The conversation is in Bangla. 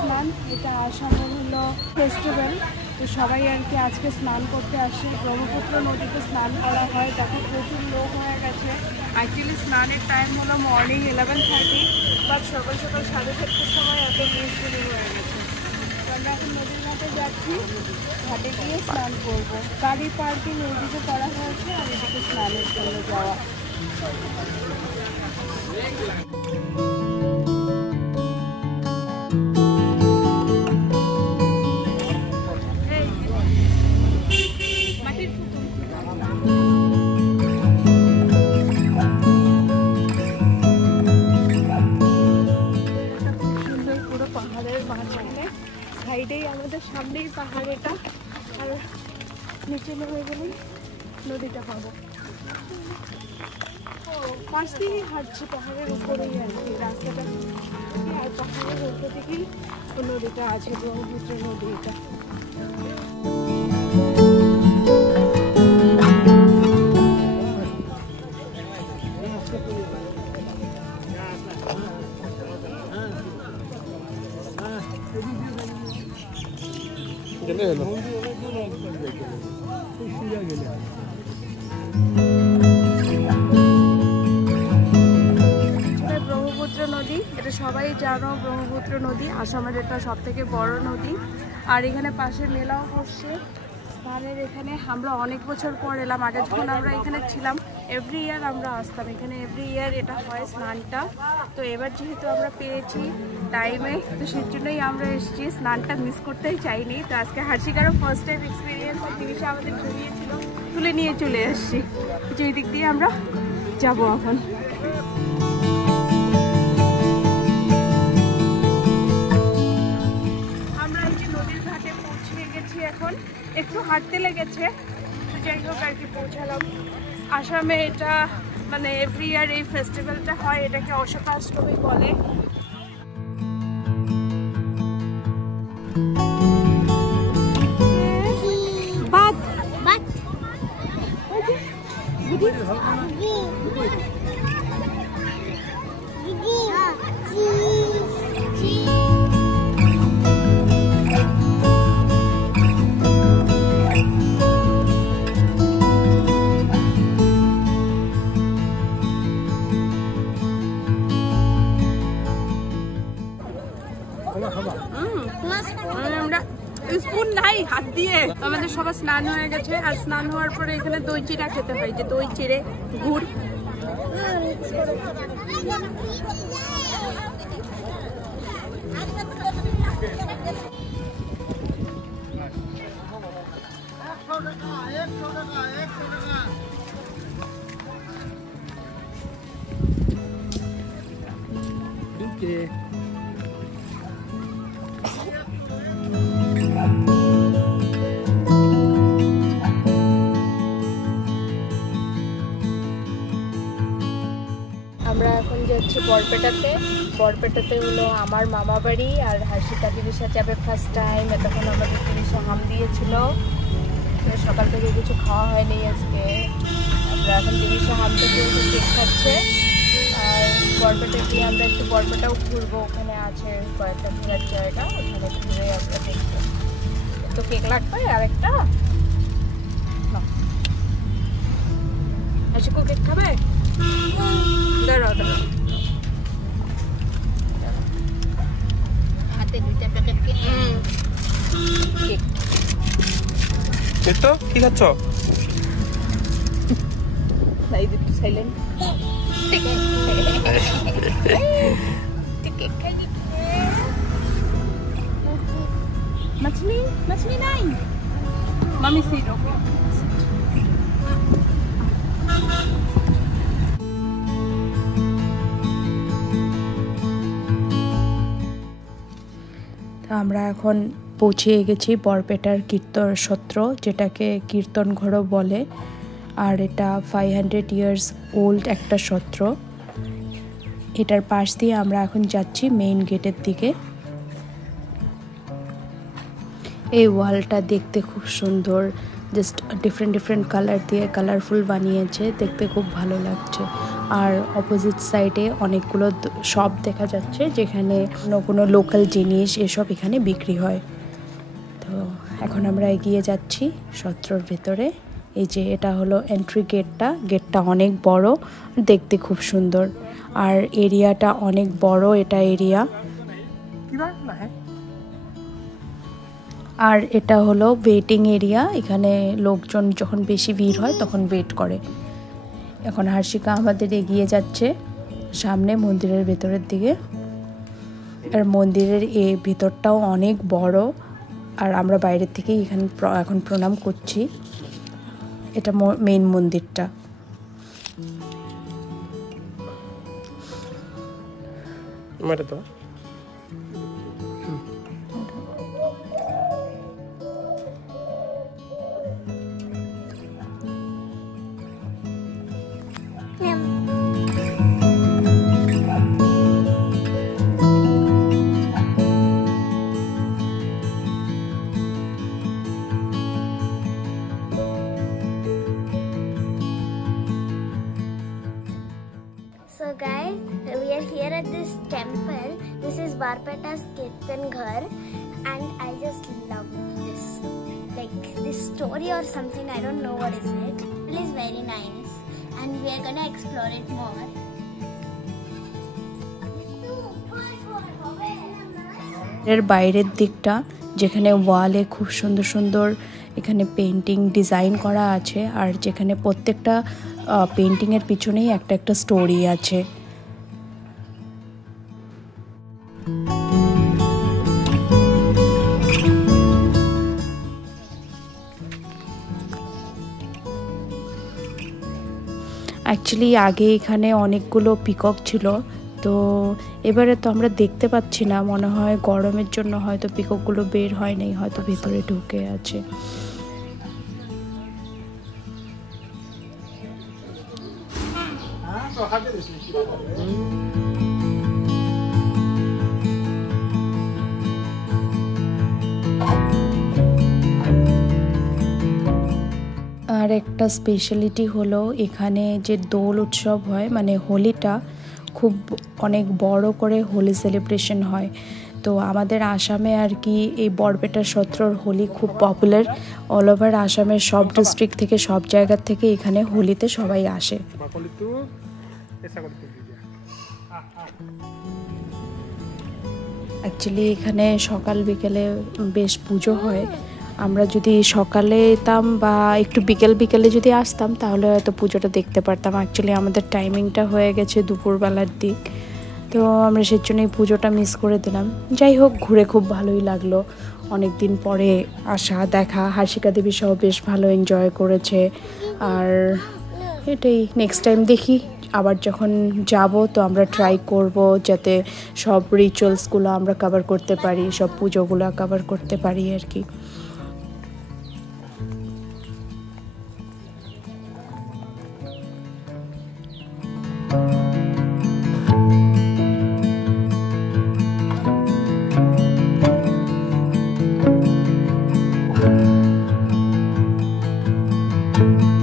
স্নান এটা আসামের হলো ফেস্টিভ্যাল, তো সবাই আর কি আজকে স্নান করতে আসে। ব্রহ্মপুত্র নদীতে স্নান করা হয়, দেখো প্রচুর লোক হয়ে গেছে। অ্যাকচুয়ালি স্নানের টাইম হলো মর্নিং 11:30, বাট সকাল সকাল 7:30 সময় এত ভিড় শুরু হয়ে গেছে। তো আমরা এখন নদীর ঘাটে যাচ্ছি, ঘাটে গিয়ে স্নান করবো। গাড়ি পার্কিং ওইদিকে করা হয়েছে আর এদিকে স্নানের জন্য যাওয়া। সাইডেই আমাদের সামনেই পাহাড়, এটা আর নিচে হয়ে গেলেই নদীটা পাবো। পাশ দিয়েই হাঁটছি পাহাড়ের উপরেই আর কি রাস্তাটা, আর পাহাড়ের উপর থেকেই নদীটা আছে, ব্রহ্মপুত্র নদী এটা। ব্রহ্মপুত্র নদী, এটা সবাই জানো, ব্রহ্মপুত্র নদী আসামের এটা সব থেকে বড় নদী। আর এখানে পাশে মেলাও বসছে স্নানের। এখানে আমরা অনেক বছর পর এলাম, আগে যখন আমরা এখানে ছিলাম এভরি ইয়ার আমরা আসতাম এখানে, এভরি ইয়ার এটা হয় স্নানটা। তো এবার যেহেতু আমরা পেয়েছি টাইমে, তো সেই জন্যই আমরা এসেছি, স্নানটা মিস করতেই চাইনি। তো আজকে হাসিকারও ফার্স্ট টাইম এক্সপিরিয়েন্স, জিনিসটা আমাদের জড়িয়েছিল, তুলে নিয়ে চলে এসেছি। যেই দিক দিয়ে আমরা যাবো এখন। আমরা এই যে নদীর ঘাটে পৌঁছে গেছি, এখন একটু হাঁটতে লেগেছে, তো যাই হোক আর কি পৌঁছালাম। আসামে এটা মানে এভরি ইয়ার এই ফেস্টিভ্যালটা হয়, এটাকে অশোকাষ্টমী বলে। আমরা স্পুন নাই, হাত দিয়ে আমাদের সবার স্নান হয়ে গেছে। আর স্নান হওয়ার পরে এখানে দই চিড়া খেতে হয়, যে দই চিড়ে গুড়। আমরা এখন যাচ্ছি বরপেটাতে। বরপেটাতে হলো আমার মামা বাড়ি, আর হাসিকা দিদিশা যাবে ফার্স্ট টাইম। এতক্ষণ আমাদের দিদিশা হাম দিয়েছিল, সকাল থেকে কিছু খাওয়া হয়নি আজকে। আমরা এখন দিদিশা হাম থেকে কেক খাচ্ছে। আর বরপেটা গিয়ে আমরা একটু বরপেটাও ঘুরবো, ওখানে আছে কয়েকটা ঘোরার জায়গা, ওখানে ঘুরে আমরা দেখবো। তো কেক লাগবে আরেকটা, হাসিকো কেক খাবে? দাঁড়াও দাঁড়াও, তো কি খাচ্ছ? সাইলেন্ট मछली मछली नहीं मम्मी सी रोको তো আমরা এখন পৌঁছে গেছি বরপেটার কীর্তন সত্র, যেটাকে কীর্তন ঘরও বলে। আর এটা 500 ইয়ার্স ওল্ড একটা সত্র। এটার পাশ দিয়ে আমরা এখন যাচ্ছি মেইন গেটের দিকে। এই ওয়ালটা দেখতে খুব সুন্দর, জাস্ট ডিফারেন্ট কালার দিয়ে কালারফুল বানিয়েছে, দেখতে খুব ভালো লাগছে। আর অপোজিট সাইডে অনেকগুলো শপ দেখা যাচ্ছে, যেখানে কোনো লোকাল জিনিস এসব এখানে বিক্রি হয়। তো এখন আমরা এগিয়ে যাচ্ছি সত্রর ভেতরে। এই যে এটা হলো এন্ট্রি গেটটা অনেক বড়, দেখতে খুব সুন্দর। আর এরিয়াটা অনেক বড় এটা এরিয়া। আর এটা হলো ওয়েটিং এরিয়া, এখানে লোকজন যখন বেশি ভিড় হয় তখন ওয়েট করে। এখন হার্ষিকা আমাদের এগিয়ে যাচ্ছে সামনে মন্দিরের ভেতরের দিকে। আর মন্দিরের এই ভেতরটাও অনেক বড়, আর আমরা বাইরের থেকেই এখানে এখন প্রণাম করছি। এটা মেইন মন্দিরটা। So guys, we are here at this temple. This is Barpeta's Kirtan Ghar, and I just love this. Like this story or something, I don't know what is it. It is very nice, and we are gonna explore it more. এর বাইরের দিকটা, যেখানে ওয়ালে খুব সুন্দর সুন্দর এখানে পেন্টিং ডিজাইন করা আছে, আর যেখানে প্রত্যেকটা পেন্টিংয়ের পিছনেই একটা একটা স্টোরি আছে। অ্যাকচুয়ালি আগে এখানে অনেকগুলো পিকক ছিল, তো এবারে তো আমরা দেখতে পাচ্ছি না, মনে হয় গরমের জন্য হয়তো পিককগুলো বের হয় নাই, হয়তো ভেতরে ঢুকে আছে। আর একটা স্পেশালিটি হলো এখানে যে দোল উৎসব হয়, মানে হোলিটা খুব অনেক বড় করে হোলি সেলিব্রেশন হয়। তো আমাদের আসামে আর কি এই বরপেটা সত্রর হোলি খুব পপুলার। অল ওভার আসামের সব ডিস্ট্রিক্ট থেকে, সব জায়গার থেকে এখানে হোলিতে সবাই আসে। অ্যাকচুয়ালি এখানে সকাল বিকেলে বেশ পুজো হয়। আমরা যদি সকালে যেতাম বা একটু বিকেলে যদি আসতাম তাহলে হয়তো পুজোটা দেখতে পারতাম। অ্যাকচুয়ালি আমাদের টাইমিংটা হয়ে গেছে দুপুরবেলার দিক, তো আমরা সেই জন্যই পুজোটা মিস করে দিলাম। যাই হোক, ঘুরে খুব ভালোই লাগলো। অনেক দিন পরে আসা দেখা, হার্ষিকা দেবী সহ বেশ ভালো এনজয় করেছে। আর এটাই, নেক্সট টাইম দেখি আবার যখন যাব তো আমরা ট্রাই করব যাতে সব রিচুয়ালসগুলো আমরা কভার করতে পারি, সব পুজোগুলো কভার করতে পারি আর কি। Thank you.